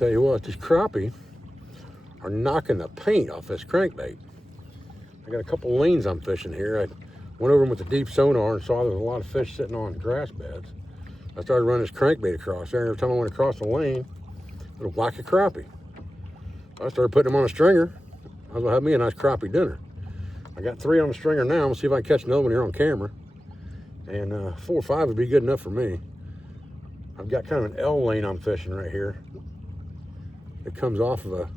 Tell you what, these crappie are knocking the paint off this crankbait. I got a couple lanes I'm fishing here. I went over them with the deep sonar and saw there was a lot of fish sitting on grass beds. I started running this crankbait across there, and every time I went across the lane, it would whack a crappie. I started putting them on a stringer. I was gonna have me a nice crappie dinner. I got 3 on the stringer now. I'm gonna see if I can catch another one here on camera. And 4 or 5 would be good enough for me. I've got kind of an L lane I'm fishing right here. It comes off of a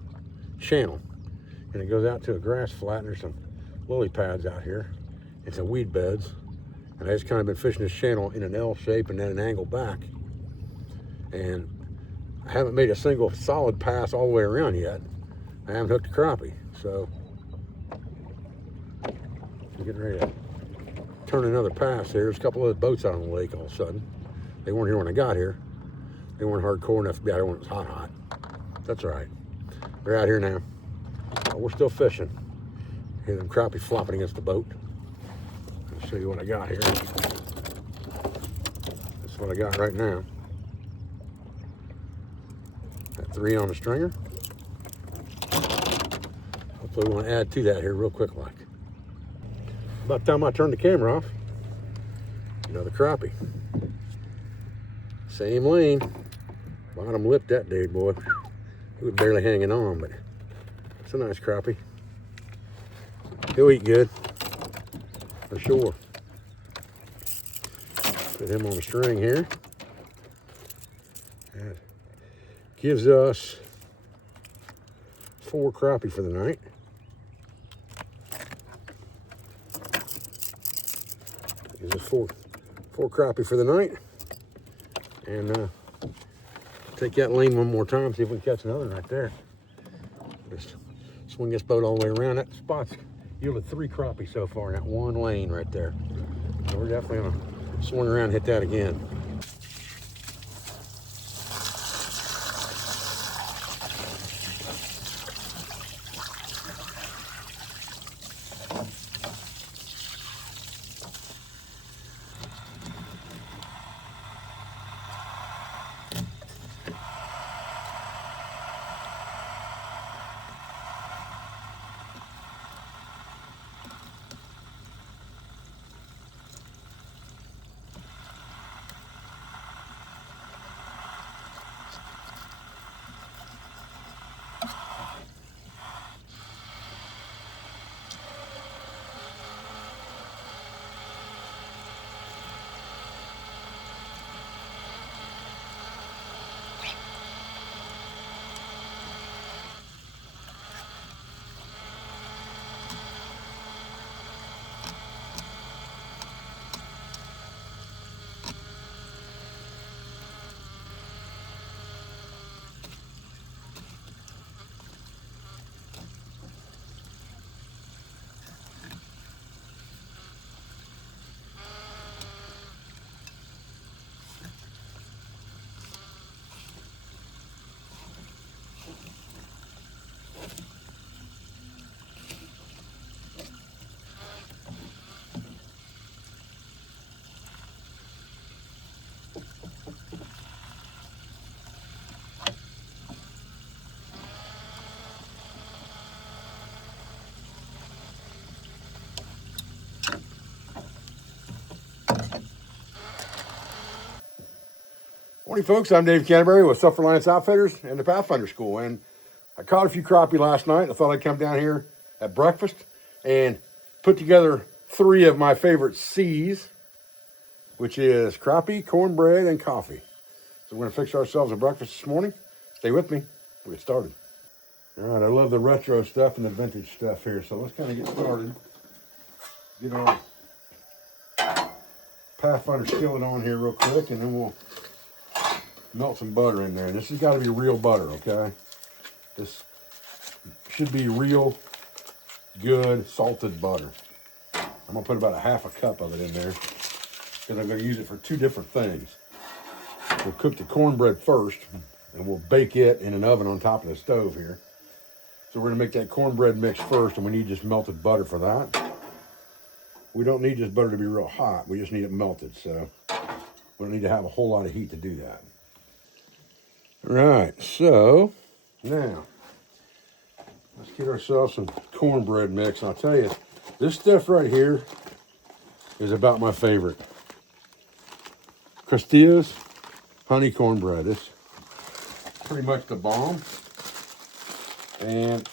channel and it goes out to a grass flat, and there's some lily pads out here and some weed beds. And I just kind of been fishing this channel in an L shape and then an angle back. And I haven't made a single solid pass all the way around yet. I haven't hooked a crappie. So I'm getting ready to turn another pass here. There's a couple of boats out on the lake all of a sudden. They weren't here when I got here. They weren't hardcore enough to be out here when it was hot. That's all right. They're out here now. But we're still fishing. Hear them crappie flopping against the boat. I'll show you what I got here. That's what I got right now. Got 3 on the stringer. Hopefully we want to add to that here real quick like. About the time I turn the camera off, another crappie. Same lane. Bottom lip that dude, boy. He was barely hanging on, but it's a nice crappie. He'll eat good, for sure. Put him on the string here. That gives us 4 crappie for the night. Gives us four crappie for the night. And take that lane one more time, see if we can catch another right there. Just swing this boat all the way around. That spot's yielded 3 crappie so far in that one lane right there. So we're definitely gonna swing around and hit that again. Morning, folks. I'm Dave Canterbury with Self Reliance Outfitters and the Pathfinder School. And I caught a few crappie last night. I thought I'd come down here at breakfast and put together 3 of my favorite C's, which is crappie, cornbread, and coffee. So we're going to fix ourselves a breakfast this morning. Stay with me. We'll get started. All right, I love the retro stuff and the vintage stuff here. So let's kind of get started. Get our Pathfinder skillet on here real quick, and then we'll melt some butter in there. And this has got to be real butter, okay? This should be real good salted butter. I'm gonna put about a half a cup of it in there because I'm gonna use it for 2 different things. We'll cook the cornbread first, and we'll bake it in an oven on top of the stove here. So we're gonna make that cornbread mix first, and we need just melted butter for that. We don't need this butter to be real hot. We just need it melted, so we don't need to have a whole lot of heat to do that. All right, so now let's get ourselves some cornbread mix. And I'll tell you, this stuff right here is about my favorite. Cristillas honey cornbread. It's pretty much the bomb. And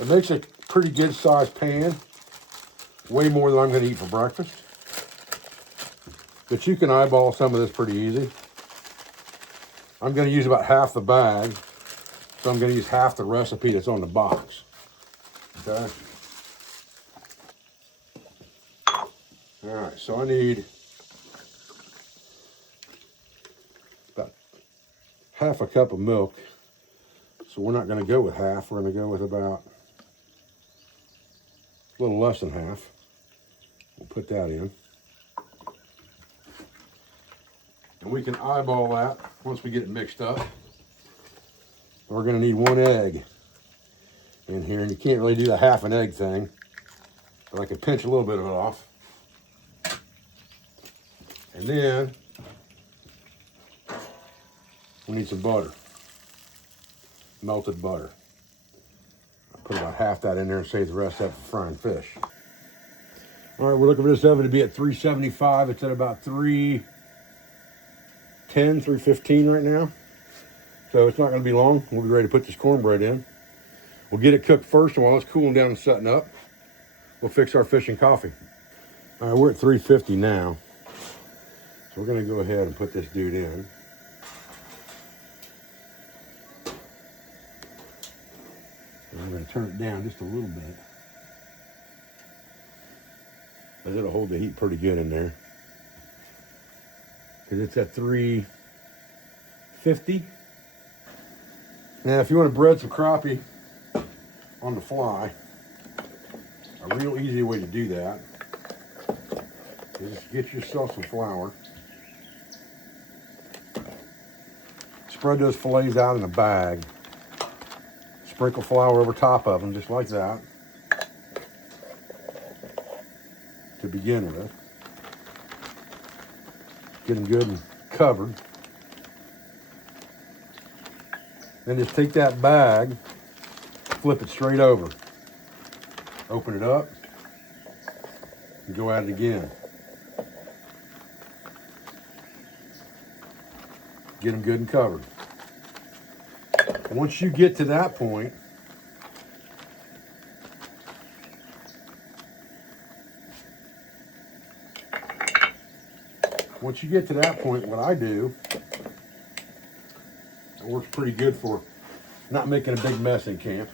it makes a pretty good sized pan. Way more than I'm going to eat for breakfast. But you can eyeball some of this pretty easy. I'm going to use about half the bag. So I'm going to use half the recipe that's on the box. Okay. All right, so I need about half a cup of milk. So we're not going to go with half. We're going to go with about a little less than half. We'll put that in. And we can eyeball that once we get it mixed up. We're going to need 1 egg in here. And you can't really do the half an egg thing. But I can pinch a little bit of it off. And then we need some butter. Melted butter. I'll put about half that in there and save the rest of it for frying fish. All right, we're looking for this oven to be at 375. It's at about 310, 315 right now. So it's not going to be long. We'll be ready to put this cornbread in. We'll get it cooked first, and while it's cooling down and setting up, we'll fix our fish and coffee. All right, we're at 350 now. So we're going to go ahead and put this dude in. And I'm going to turn it down just a little bit. Because it'll hold the heat pretty good in there. Because it's at 350. Now, if you want to bread some crappie on the fly, a real easy way to do that is get yourself some flour. Spread those fillets out in a bag. Sprinkle flour over top of them, just like that, to begin with. Get them good and covered. Then just take that bag, flip it straight over. Open it up, and go at it again. Get them good and covered. Once you get to that point, what I do, it works pretty good for not making a big mess in camp,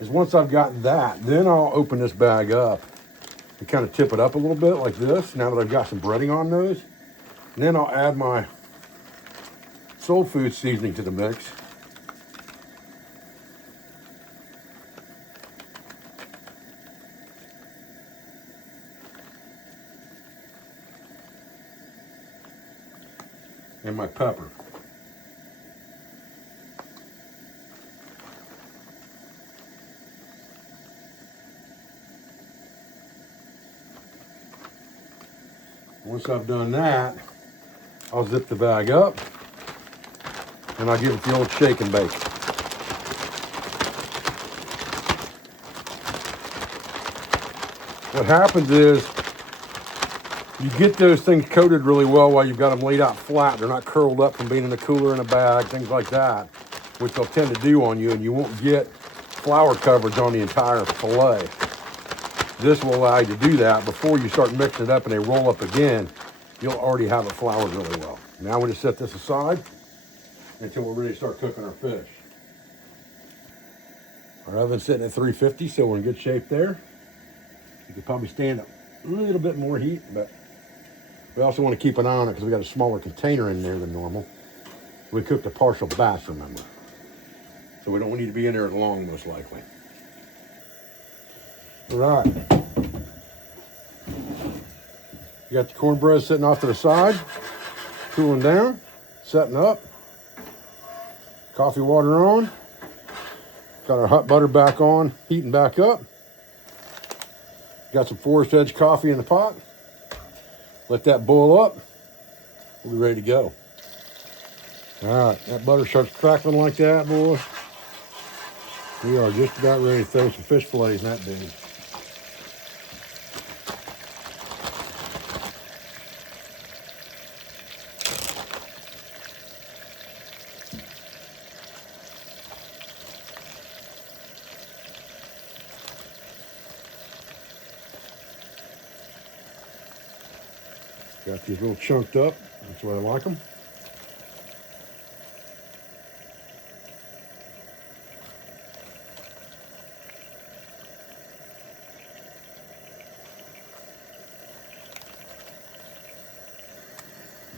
is once I've got that, then I'll open this bag up and kind of tip it up a little bit like this, now that I've got some breading on those. And then I'll add my soul food seasoning to the mix. And my pepper. Once I've done that, I'll zip the bag up and I'll give it the old shake and bake. What happens is you get those things coated really well while you've got them laid out flat. They're not curled up from being in the cooler in a bag, things like that, which they'll tend to do on you, and you won't get flour coverage on the entire fillet. This will allow you to do that before you start mixing it up and they roll up again. You'll already have it floured really well. Now we just set this aside until we're ready to start cooking our fish. Our oven's sitting at 350, so we're in good shape there. You could probably stand up a little bit more heat, but we also want to keep an eye on it because we got a smaller container in there than normal. We cooked a partial batch, remember. So we don't need to be in there as long, most likely. All right. You got the cornbread sitting off to the side, cooling down, setting up. Coffee water on. Got our hot butter back on, heating back up. Got some Forest Edge coffee in the pot. Let that boil up. we'll be ready to go. All right, that butter starts crackling like that, boy. We are just about ready to throw some fish fillets in that dude. Got these little chunked up. That's the way I like them.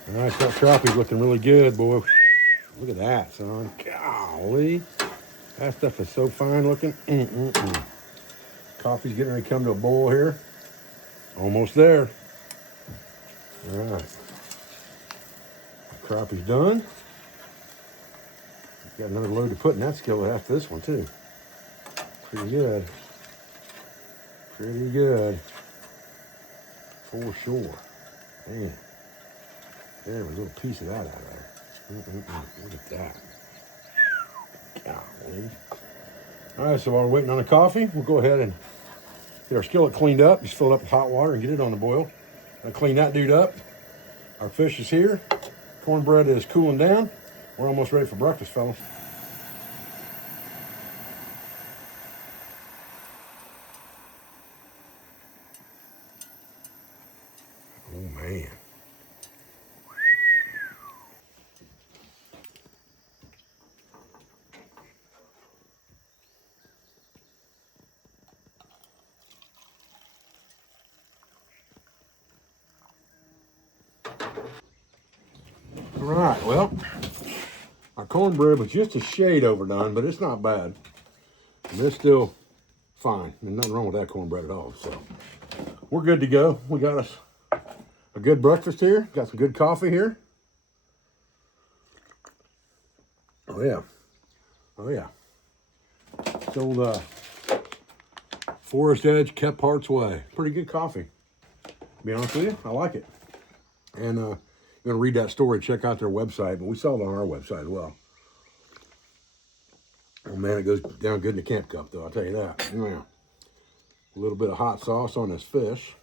All right, that crappie's looking really good, boy. Look at that, son. Golly. That stuff is so fine looking. Coffee's getting ready to come to a boil here. Almost there. All right. Crappie's done. Got another load to put in that skillet after this one, too. Pretty good. Pretty good. For sure. Man. There's a little piece of that out of there. Look at that. Golly. All right, so while we're waiting on the coffee, we'll go ahead and get our skillet cleaned up. Just fill it up with hot water and get it on the boil. I'll clean that dude up. Our fish is here. Cornbread is cooling down. We're almost ready for breakfast, fellas. Oh, man. All right, well, our cornbread was just a shade overdone, but it's not bad. And it's still fine. There's nothing wrong with that cornbread at all. So we're good to go. We got us a good breakfast here. Got some good coffee here. Oh, yeah. Oh, yeah. It's old Forest Edge Kept Hearts Way. Pretty good coffee. To be honest with you, I like it. And you're going to read that story, check out their website. But we sell it on our website as well. Oh, man, it goes down good in the camp cup, though. I'll tell you that. Yeah. A little bit of hot sauce on this fish,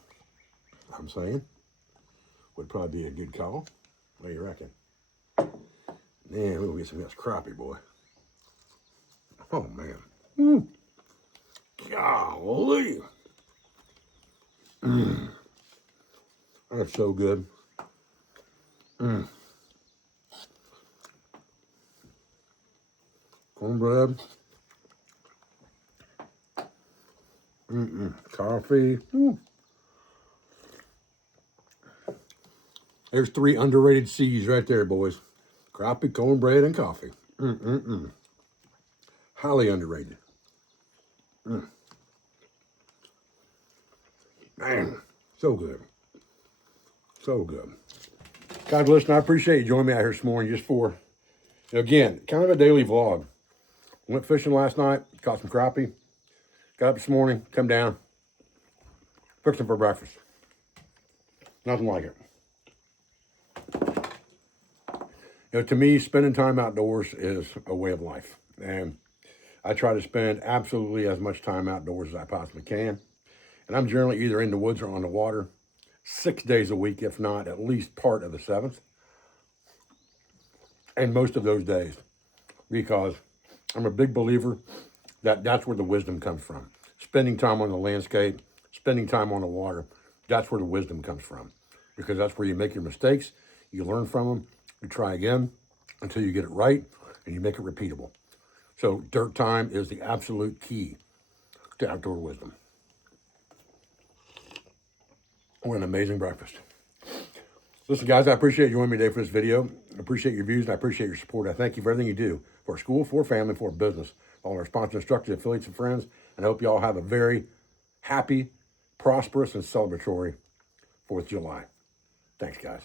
I'm saying. Would probably be a good call. What do you reckon? Man, we'll get some of this crappie, boy. Oh, man. Golly. That's so good. Cornbread. Coffee. There's 3 underrated C's right there, boys. Crappie, cornbread, and coffee. Highly underrated. Man, so good. So good. God, listen, I appreciate you joining me out here this morning just for, again, kind of a daily vlog. Went fishing last night, caught some crappie. Got up this morning, come down, fixed them for breakfast. Nothing like it. You know, to me, spending time outdoors is a way of life. And I try to spend absolutely as much time outdoors as I possibly can. And I'm generally either in the woods or on the water 6 days a week, if not at least part of the 7th. And most of those days, because I'm a big believer that that's where the wisdom comes from. Spending time on the landscape, spending time on the water, that's where the wisdom comes from. Because that's where you make your mistakes, you learn from them, you try again until you get it right, and you make it repeatable. So dirt time is the absolute key to outdoor wisdom. What an amazing breakfast. Listen, guys, I appreciate you joining me today for this video. I appreciate your views, and I appreciate your support. I thank you for everything you do for our school, for our family, for our business, all our sponsors, instructors, affiliates, and friends. And I hope you all have a very happy, prosperous, and celebratory 4th of July. Thanks, guys.